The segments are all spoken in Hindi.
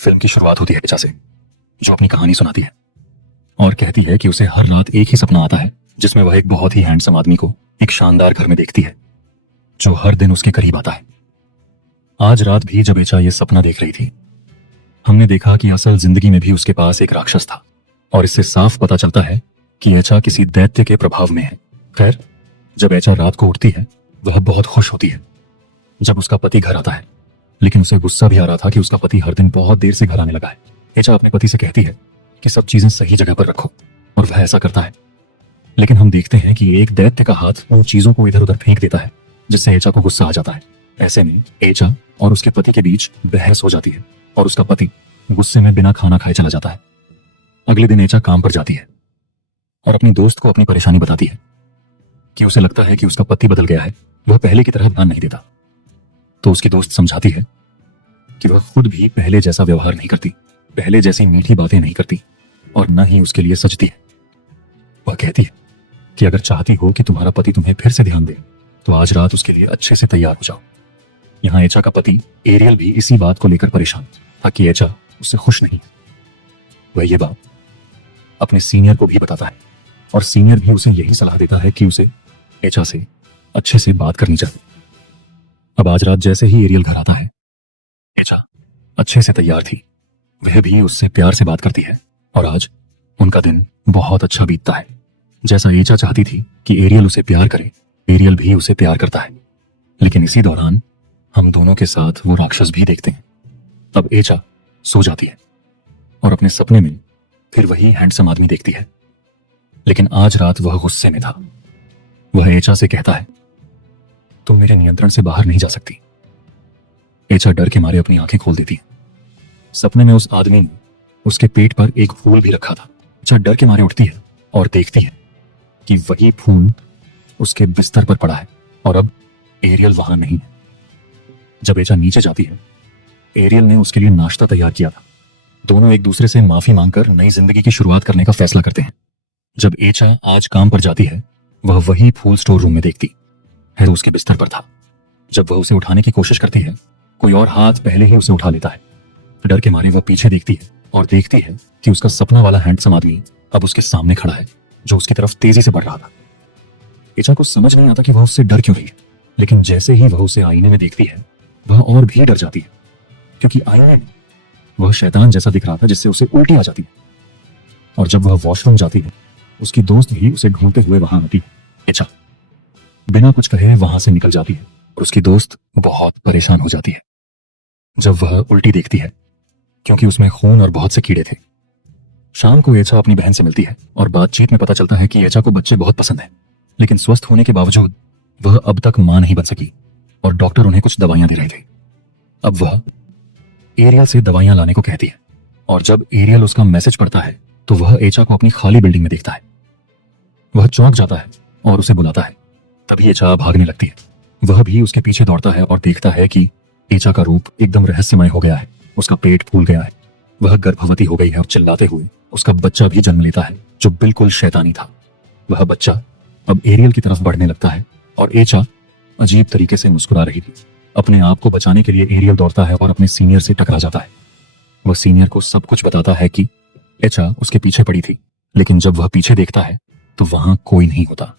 फिल्म की शुरुआत होती है एचा से, जो अपनी कहानी सुनाती है और कहती है कि उसे हर रात एक ही सपना आता है जिसमें वह एक बहुत ही हैंडसम आदमी को एक शानदार घर में देखती है जो हर दिन उसके करीब आता है। आज रात भी जब एचा ये सपना देख रही थी, हमने देखा कि असल जिंदगी में भी उसके पास एक राक्षस था और इससे साफ पता चलता है कि एचा किसी दैत्य के प्रभाव में है। खैर, जब एचा रात को उठती है वह बहुत खुश होती है जब उसका पति घर आता है, लेकिन उसे गुस्सा भी आ रहा था कि उसका पति हर दिन बहुत देर से घर आने लगा है। एचा अपने पति से कहती है कि सब चीजें सही जगह पर रखो और वह ऐसा करता है, लेकिन हम देखते हैं कि एक दैत्य का हाथ उन चीजों को इधर उधर फेंक देता है जिससे एचा को गुस्सा आ जाता है। ऐसे में एचा और उसके पति के बीच बहस हो जाती है और उसका पति गुस्से में बिना खाना खाए चला जाता है। अगले दिन एचा काम पर जाती है और अपनी दोस्त को अपनी परेशानी बताती है कि उसे लगता है कि उसका पति बदल गया है, वह पहले की तरह ध्यान नहीं देता। तो उसकी दोस्त समझाती है कि वह खुद भी पहले जैसा व्यवहार नहीं करती, पहले जैसी मीठी बातें नहीं करती और न ही उसके लिए सजती है। वह कहती है कि अगर चाहती हो कि तुम्हारा पति तुम्हें फिर से ध्यान दे तो आज रात उसके लिए अच्छे से तैयार हो जाओ। यहाँ एचा का पति एरियल भी इसी बात को लेकर परेशान था कि एचा उससे खुश नहीं है। वह ये बात अपने सीनियर को भी बताता है और सीनियर भी उसे यही सलाह देता है कि उसे एचा से अच्छे से बात करनी चाहिए। अब आज रात जैसे ही एरियल घर आता है, एचा अच्छे से तैयार थी, वह भी उससे प्यार से बात करती है और आज उनका दिन बहुत अच्छा बीतता है। जैसा एचा चाहती थी कि एरियल उसे प्यार करे, एरियल भी उसे प्यार करता है। लेकिन इसी दौरान हम दोनों के साथ वो राक्षस भी देखते हैं। अब एचा सो जाती है और अपने सपने में फिर वही हैंडसम आदमी देखती है, लेकिन आज रात वह गुस्से में था। वह एचा से कहता है, तुम मेरे नियंत्रण से बाहर नहीं जा सकती। एचा डर के मारे अपनी आंखें खोल देती है। सपने में उस आदमी ने उसके पेट पर एक फूल भी रखा था। एचा डर के मारे उठती है और देखती है कि वही फूल उसके बिस्तर पर पड़ा है और अब एरियल वहां नहीं है। जब एचा नीचे जाती है, एरियल ने उसके लिए नाश्ता तैयार किया था। दोनों एक दूसरे से माफी मांगकर नई जिंदगी की शुरुआत करने का फैसला करते हैं। जब एचा आज काम पर जाती है, वह वही फूल स्टोर रूम में देखती है तो उसके बिस्तर पर था। जब वह उसे उठाने की कोशिश करती है, कोई और हाथ पहले ही उसे उठा लेता है। डर के मारे वह पीछे देखती है और देखती है कि उसका सपना वाला हैंडसम आदमी अब उसके सामने खड़ा है, जो उसकी तरफ तेजी से बढ़ रहा था। एचा को समझ नहीं आता कि वह उससे डर क्यों रही है, लेकिन जैसे ही वह उसे आईने में देखती है, वह और भी डर जाती है, क्योंकि आईने में वह शैतान जैसा दिख रहा था जिससे उसे उल्टी आ जाती है। और जब वह वॉशरूम जाती है, उसकी दोस्त भी उसे ढूंढते हुए वहां आती है। एचा बिना कुछ कहे वहां से निकल जाती है और उसकी दोस्त बहुत परेशान हो जाती है जब वह उल्टी देखती है, क्योंकि उसमें खून और बहुत से कीड़े थे। शाम को एचा अपनी बहन से मिलती है और बातचीत में पता चलता है कि एचा को बच्चे बहुत पसंद हैं, लेकिन स्वस्थ होने के बावजूद वह अब तक मां नहीं बन सकी और डॉक्टर उन्हें कुछ दवाइयां दे रहे थे। अब वह एरियल से दवाइयां लाने को कहती है और जब एरियल उसका मैसेज पढ़ता है तो वह एचा को अपनी खाली बिल्डिंग में देखता है। वह चौंक जाता है और उसे बुलाता है। तभी एचा भागने लगती है। वह भी उसके पीछे दौड़ता है और देखता है कि एचा का रूप एकदम रहस्यमय हो गया है। उसका पेट फूल गया है, वह गर्भवती हो गई है और चिल्लाते हुए उसका बच्चा भी जन्म लेता है जो बिल्कुल शैतानी था। वह बच्चा अब एरियल की तरफ बढ़ने लगता है और एचा अजीब तरीके से मुस्कुरा रही थी। अपने आप को बचाने के लिए एरियल दौड़ता है और अपने सीनियर से टकरा जाता है। वह सीनियर को सब कुछ बताता है कि एचा उसके पीछे पड़ी थी, लेकिन जब वह पीछे देखता है तो वहां कोई नहीं होता।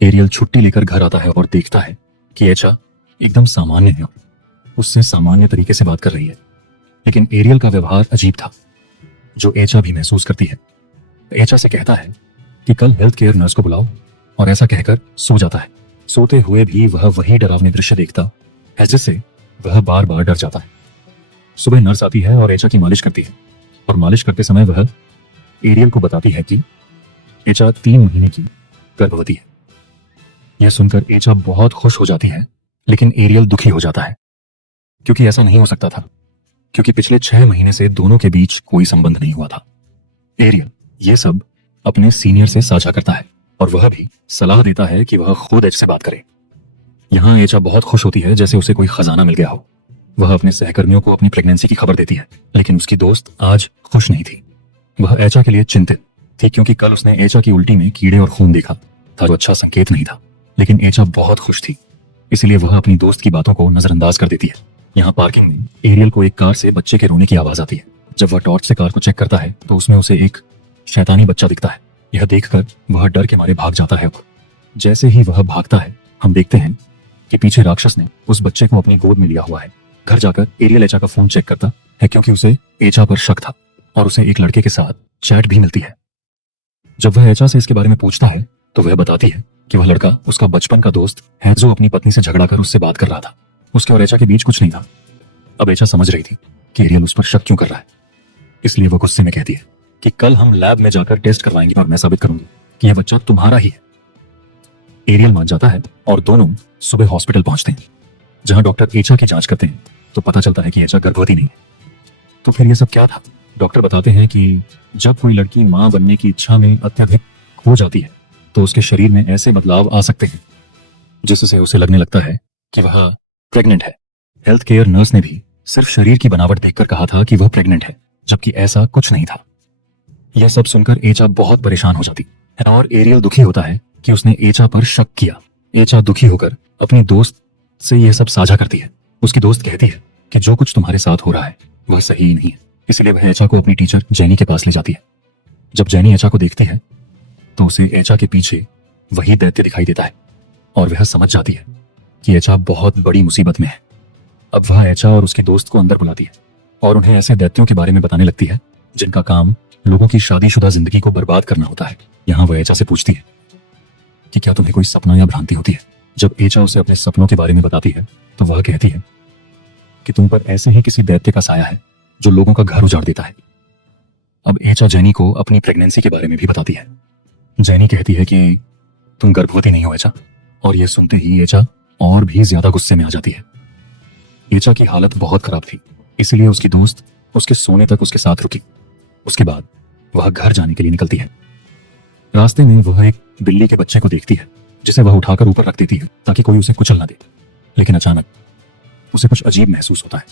एरियल छुट्टी लेकर घर आता है और देखता है कि एचा एकदम सामान्य है, उससे सामान्य तरीके से बात कर रही है, लेकिन एरियल का व्यवहार अजीब था, जो एचा भी महसूस करती है। एचा से कहता है कि कल हेल्थ केयर नर्स को बुलाओ और ऐसा कहकर सो जाता है। सोते हुए भी वह वही डरावने दृश्य देखता है जिससे वह बार बार डर जाता है। सुबह नर्स आती है और एचा की मालिश करती है और मालिश करते समय वह एरियल को बताती है कि एचा 3 महीने की गर्भवती है। यह सुनकर एचा बहुत खुश हो जाती है, लेकिन एरियल दुखी हो जाता है क्योंकि ऐसा नहीं हो सकता था, क्योंकि पिछले 6 महीने से दोनों के बीच कोई संबंध नहीं हुआ था। एरियल ये सब अपने सीनियर से साझा करता है और वह भी सलाह देता है कि वह खुद एच से बात करे। यहाँ एचा बहुत खुश होती है जैसे उसे कोई खजाना मिल गया हो। वह अपने सहकर्मियों को अपनी प्रेगनेंसी की खबर देती है, लेकिन उसकी दोस्त आज खुश नहीं थी। वह एचा के लिए चिंतित थी क्योंकि कल उसने एचा की उल्टी में कीड़े और खून देखा था, जो अच्छा संकेत नहीं था। लेकिन एचा बहुत खुश थी, इसलिए वह अपनी दोस्त की बातों को नजरअंदाज कर देती है यहाँ पार्किंग में एरियल को एक कार से बच्चे के रोने की आवाज आती है। जब वह टॉर्च से कार को चेक करता है तो उसमें उसे एक शैतानी बच्चा दिखता है। यह देखकर वह डर के मारे भाग जाता है। जैसे ही वह भागता है हम देखते हैं कि पीछे राक्षस ने उस बच्चे को अपनी गोद में लिया हुआ है। घर जाकर एरियल एचा का फोन चेक करता है क्योंकि उसे एचा पर शक था और उसे एक लड़के के साथ चैट भी मिलती है। जब वह एचा से इसके बारे में पूछता है तो वह बताती है कि वह लड़का उसका बचपन का दोस्त है जो अपनी पत्नी से झगड़ा कर उससे बात कर रहा था। उसके और एचा के बीच कुछ नहीं था। अब एचा समझ रही थी कि एरियल उस पर शक क्यों कर रहा है, इसलिए वो गुस्से में कहती है कि कल हम लैब में जाकर टेस्ट करवाएंगे और मैं साबित करूंगी कि यह बच्चा तुम्हारा ही है। एरियल मान जाता है और दोनों सुबह हॉस्पिटल पहुंचते हैं जहां डॉक्टर एचा की जांच करते हैं तो पता चलता है कि एचा गर्भवती नहीं है। तो फिर यह सब क्या था? डॉक्टर बताते हैं कि जब कोई लड़की मां बनने की इच्छा में अत्यधिक खो जाती है तो उसके शरीर में ऐसे बदलाव आ सकते हैं जिससे उसे लगने लगता है कि वह प्रेग्नेंट है। हेल्थ केयर नर्स ने भी सिर्फ शरीर की बनावट देखकर कहा था कि वह प्रेग्नेंट है, जबकि ऐसा कुछ नहीं था। यह सब सुनकर एचा बहुत परेशान हो जाती है और एरियल दुखी होता है कि उसने एचा पर शक किया। एचा दुखी होकर अपनी दोस्त से यह सब साझा करती है। उसकी दोस्त कहती है कि जो कुछ तुम्हारे साथ हो रहा है वह सही ही नहीं है, इसलिए वह एचा को अपनी टीचर जेनी के पास ले जाती है। जब जेनी एचा को देखती है तो उसे एचा के पीछे वही दैत्य दिखाई देता है और वह समझ जाती है कि एचा बहुत बड़ी मुसीबत में है। अब वह एचा और उसके दोस्त को अंदर बुलाती है और उन्हें ऐसे दैत्यों के बारे में बताने लगती है जिनका काम लोगों की शादीशुदा जिंदगी को बर्बाद करना होता है। यहाँ वह एचा से पूछती है कि क्या तुम्हें कोई सपना या भ्रांति होती है। जब एचा उसे अपने सपनों के बारे में बताती है तो वह कहती है कि तुम पर ऐसे ही किसी दैत्य का साया है जो लोगों का घर उजाड़ देता है। अब एचा जेनी को अपनी प्रेगनेंसी के बारे में भी बताती है। जेनी कहती है कि तुम गर्भवती नहीं हो एचा, और यह सुनते ही एचा और भी ज्यादा गुस्से में आ जाती है। एचा की हालत बहुत खराब थी, इसलिए उसकी दोस्त उसके सोने तक उसके साथ रुकी। उसके बाद वह घर जाने के लिए निकलती है। रास्ते में वह एक बिल्ली के बच्चे को देखती है जिसे वह उठाकर ऊपर रख देती है ताकि कोई उसे कुचल ना दे। लेकिन अचानक उसे कुछ अजीब महसूस होता है।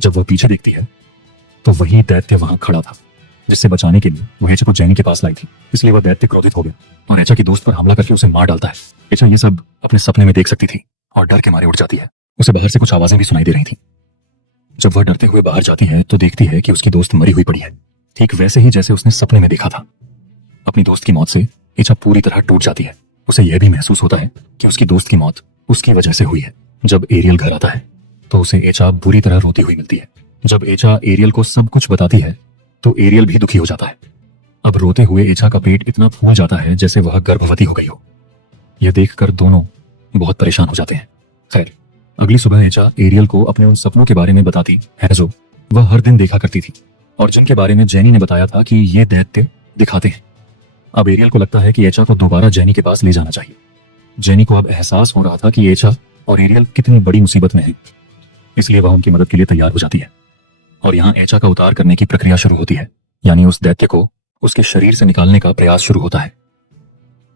जब वह पीछे देखती है तो वही दैत्य वहां खड़ा था जिससे बचाने के लिए वह एचा को जेनी के पास लाई थी। इसलिए वह दैत्य क्रोधित हो गया और एचा की दोस्त पर हमला करके उसे मार डालता है। एचा ये सब अपने सपने में देख सकती थी और डर के मारे उठ जाती है। उसे बाहर से कुछ आवाजें भी सुनाई दे रही थी। जब वह डरते हुए बाहर जाती है तो देखती है कि उसकी दोस्त मरी हुई पड़ी है, ठीक वैसे ही जैसे उसने सपने में देखा था। अपनी दोस्त की मौत से एचा पूरी तरह टूट जाती है। उसे यह भी महसूस होता है कि उसकी दोस्त की मौत उसकी वजह से हुई है। जब एरियल घर आता है तो उसे एचा बुरी तरह रोती हुई मिलती है। जब एचा एरियल को सब कुछ बताती है तो एरियल भी दुखी हो जाता है। अब रोते हुए एचा का पेट इतना फूल जाता है जैसे वह गर्भवती हो गई हो। यह देखकर दोनों बहुत परेशान हो जाते हैं। खैर, अगली सुबह एचा एरियल को अपने उन सपनों के बारे में बताती है जो वह हर दिन देखा करती थी और जिनके बारे में जेनी ने बताया था कि ये दैत्य दिखाते हैं। अब एरियल को लगता है कि एचा को दोबारा जेनी के पास ले जाना चाहिए। जेनी को अब एहसास हो रहा था कि एचा और एरियल कितनी बड़ी मुसीबत में है, इसलिए वह उनकी मदद के लिए तैयार हो जाती है। और यहाँ एचा का उतार करने की प्रक्रिया शुरू होती है, यानी उस दैत्य को उसके शरीर से निकालने का प्रयास शुरू होता है।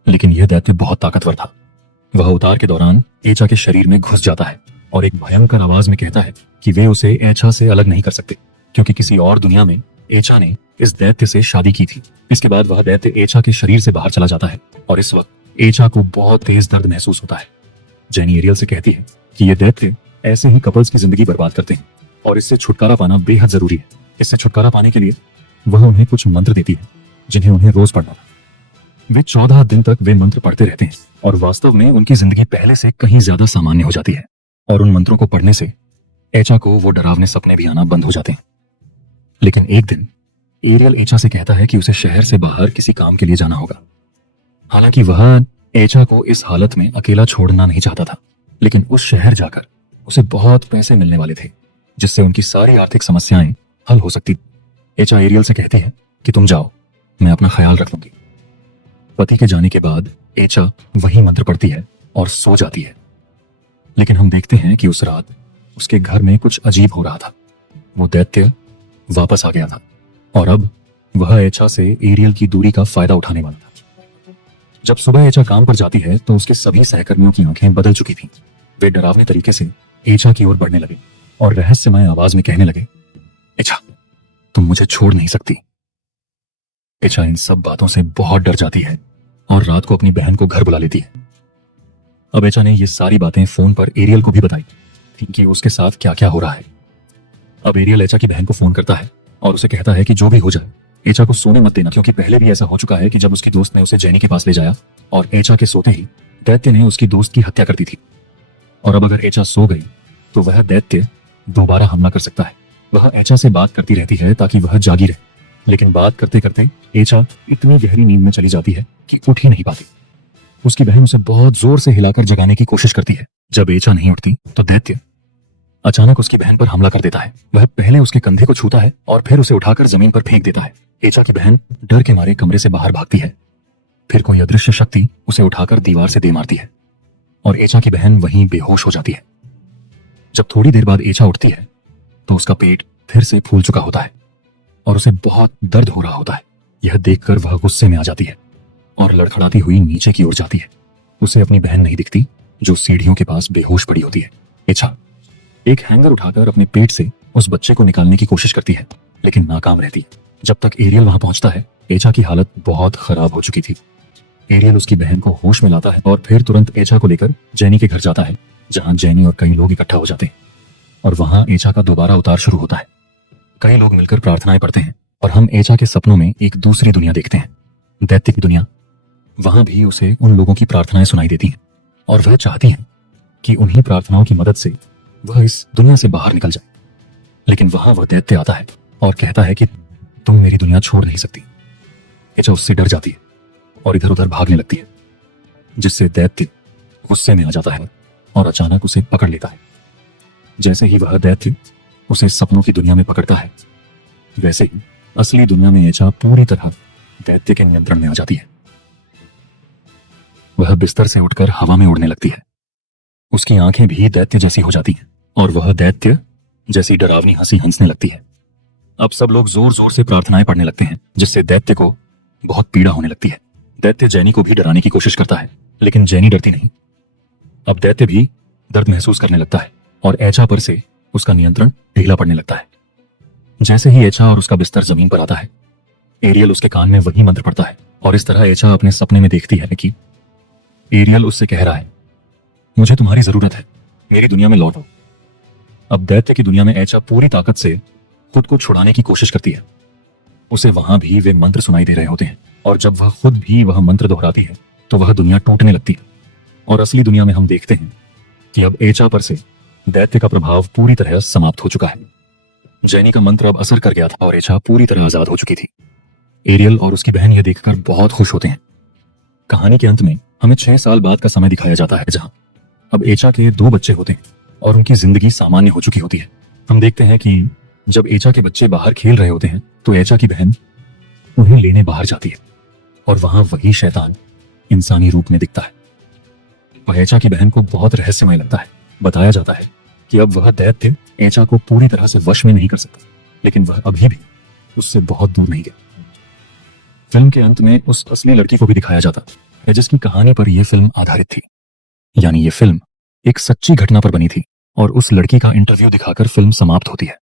लेकिन यह दैत्य बहुत ताकतवर था। वह उतार के दौरान एचा के शरीर में घुस जाता है और एक भयंकर आवाज में कहता है कि वे उसे एचा से अलग नहीं कर सकते क्योंकि किसी और दुनिया में एचा ने इस दैत्य से शादी की थी। इसके बाद वह दैत्य एचा के शरीर से बाहर चला जाता है और इस वक्त एचा को बहुत तेज दर्द महसूस होता है। जेनी एरियल से कहती है कि ये दैत्य ऐसे ही कपल्स की जिंदगी बर्बाद करते हैं और इससे छुटकारा पाना बेहद जरूरी है। इससे छुटकारा पाने के लिए वह उन्हें कुछ मंत्र देती है जिन्हें उन्हें रोज पढ़ना था। वे 14 दिन तक वे मंत्र पढ़ते रहते हैं और वास्तव में उनकी जिंदगी पहले से कहीं ज्यादा सामान्य हो जाती है। और उन मंत्रों को पढ़ने से एचा को वो डरावने सपने भी आना बंद हो जाते हैं। लेकिन एक दिन एरियल एचा से कहता है कि उसे शहर से बाहर किसी काम के लिए जाना होगा। हालांकि वह एचा को इस हालत में अकेला छोड़ना नहीं चाहता था, लेकिन उस शहर जाकर उसे बहुत पैसे मिलने वाले थे जिससे उनकी सारी आर्थिक समस्याएं हल हो सकती। एचा एरियल से कहते हैं कि तुम जाओ, मैं अपना ख्याल रख लूंगी। पति के जाने के बाद एचा वही मंत्र पढ़ती है और सो जाती है। लेकिन हम देखते हैं कि उस रात उसके घर में कुछ अजीब हो रहा था। वो दैत्य वापस आ गया था और अब वह एचा से एरियल की दूरी का फायदा उठाने वाला था। जब सुबह एचा काम पर जाती है तो उसके सभी सहकर्मियों की आंखें बदल चुकी थीं। वे डरावने तरीके से एचा की ओर बढ़ने लगे और रहस्यमय आवाज में कहने लगे, एचा, तुम मुझे छोड़ नहीं सकती। एचा इन सब बातों से बहुत डर जाती है और रात को अपनी बहन को घर बुला लेती है। अब एचा ने ये सारी बातें फोन पर एरियल को भी बताई। थी कि उसके साथ क्या क्या हो रहा है। अब एरियल एचा की बहन को फोन करता है और उसे कहता है कि जो भी हो जाए एचा को सोने मत देना, क्योंकि पहले भी ऐसा हो चुका है कि जब उसकी दोस्त ने उसे जेनी के पास ले जाया और एचा के सोते ही दैत्य ने उसकी दोस्त की हत्या कर दी थी। और अब अगर एचा सो गई तो वह दैत्य दोबारा हमला कर सकता है। वह एचा से बात करती रहती है ताकि वह जागी रहे, लेकिन बात करते करते एचा इतनी गहरी नींद में चली जाती है कि उठ ही नहीं पाती। उसकी बहन उसे बहुत जोर से हिलाकर जगाने की कोशिश करती है। जब एचा नहीं उठती तो दैत्य अचानक उसकी बहन पर हमला कर देता है। वह पहले उसके कंधे को छूता है और फिर उसे उठाकर जमीन पर फेंक देता है। एचा की बहन डर के मारे कमरे से बाहर भागती है। फिर कोई अदृश्य शक्ति उसे उठाकर दीवार से दे मारती है और एचा की बहन वहीं बेहोश हो जाती है। जब थोड़ी देर बाद एचा उठती है तो उसका पेट फिर से फूल चुका होता है और उसे बहुत दर्द हो रहा होता है। यह देखकर वह गुस्से में आ जाती है और लड़खड़ाती हुई नीचे की ओर जाती है। उसे अपनी बहन नहीं दिखती जो सीढ़ियों के पास बेहोश पड़ी होती है। एचा एक हैंगर उठाकर अपने पेट से उस बच्चे को निकालने की कोशिश करती है, लेकिन नाकाम रहती है। जब तक एरियल वहां पहुंचता है एचा की हालत बहुत खराब हो चुकी थी। एरियल उसकी बहन को होश में लाता है और फिर तुरंत एचा को लेकर जेनी के घर जाता है, जहां जेनी और कई लोग इकट्ठा हो जाते हैं और वहां एचा का दोबारा उतार शुरू होता है। कई लोग मिलकर प्रार्थनाएं पढ़ते हैं और हम एचा के सपनों में एक दूसरी दुनिया देखते हैं, दैत्य की दुनिया। वहां भी उसे उन लोगों की प्रार्थनाएं सुनाई देती हैं और वह चाहती है कि उन्हीं प्रार्थनाओं की मदद से वह इस दुनिया से बाहर निकल जाए। लेकिन वहां वह दैत्य आता है और कहता है कि तुम मेरी दुनिया छोड़ नहीं सकती। एचा उससे डर जाती है और इधर उधर भागने लगती है, जिससे दैत्य गुस्से में आ जाता है और अचानक उसे पकड़ लेता है। जैसे ही वह दैत्य उसे सपनों की दुनिया में पकड़ता है, वैसे ही असली दुनिया में एचा पूरी तरह दैत्य के नियंत्रण में आ जाती है। वह बिस्तर से उठकर हवा में उड़ने लगती है। उसकी आंखें भी दैत्य जैसी हो जाती हैं और वह दैत्य जैसी डरावनी हंसी हंसने लगती है। अब सब लोग जोर जोर से प्रार्थनाएं पढ़ने लगते हैं, जिससे दैत्य को बहुत पीड़ा होने लगती है। दैत्य जेनी को भी डराने की कोशिश करता है, लेकिन जेनी डरती नहीं। अब दैत्य भी दर्द महसूस करने लगता है और एचा पर से उसका नियंत्रण ढीला पड़ने लगता है। जैसे ही एचा और उसका बिस्तर जमीन पर आता है, एरियल उसके कान में वही मंत्र पड़ता है और इस तरह एचा अपने सपने में देखती है कि एरियल उससे कह रहा है, मुझे तुम्हारी जरूरत है, मेरी दुनिया में लौटो। अब दैत्य की दुनिया में एचा पूरी ताकत से खुद को छुड़ाने की कोशिश करती है। उसे वहां भी वे मंत्र सुनाई दे रहे होते हैं और जब वह खुद भी वह मंत्र दोहराती है तो वह दुनिया टूटने लगती है और असली दुनिया में हम देखते हैं कि अब एचा पर से दैत्य का प्रभाव पूरी तरह समाप्त हो चुका है। जेनी का मंत्र अब असर कर गया था और एचा पूरी तरह आजाद हो चुकी थी। एरियल और उसकी बहन यह देखकर बहुत खुश होते हैं। कहानी के अंत में हमें 6 साल बाद का समय दिखाया जाता है, जहां अब एचा के 2 बच्चे होते हैं और उनकी जिंदगी सामान्य हो चुकी होती है। हम देखते हैं कि जब एचा के बच्चे बाहर खेल रहे होते हैं तो एचा की बहन उन्हें लेने बाहर जाती है और वहां वही शैतान इंसानी रूप में दिखता है और एचा की बहन को बहुत रहस्यमय लगता है। बताया जाता है कि अब वह दैत्य एचा को पूरी तरह से वश में नहीं कर सकता, लेकिन वह अभी भी उससे बहुत दूर नहीं गया। फिल्म के अंत में उस असली लड़की को भी दिखाया जाता है जिसकी कहानी पर यह फिल्म आधारित थी, यानी ये फिल्म एक सच्ची घटना पर बनी थी और उस लड़की का इंटरव्यू दिखाकर फिल्म समाप्त होती है।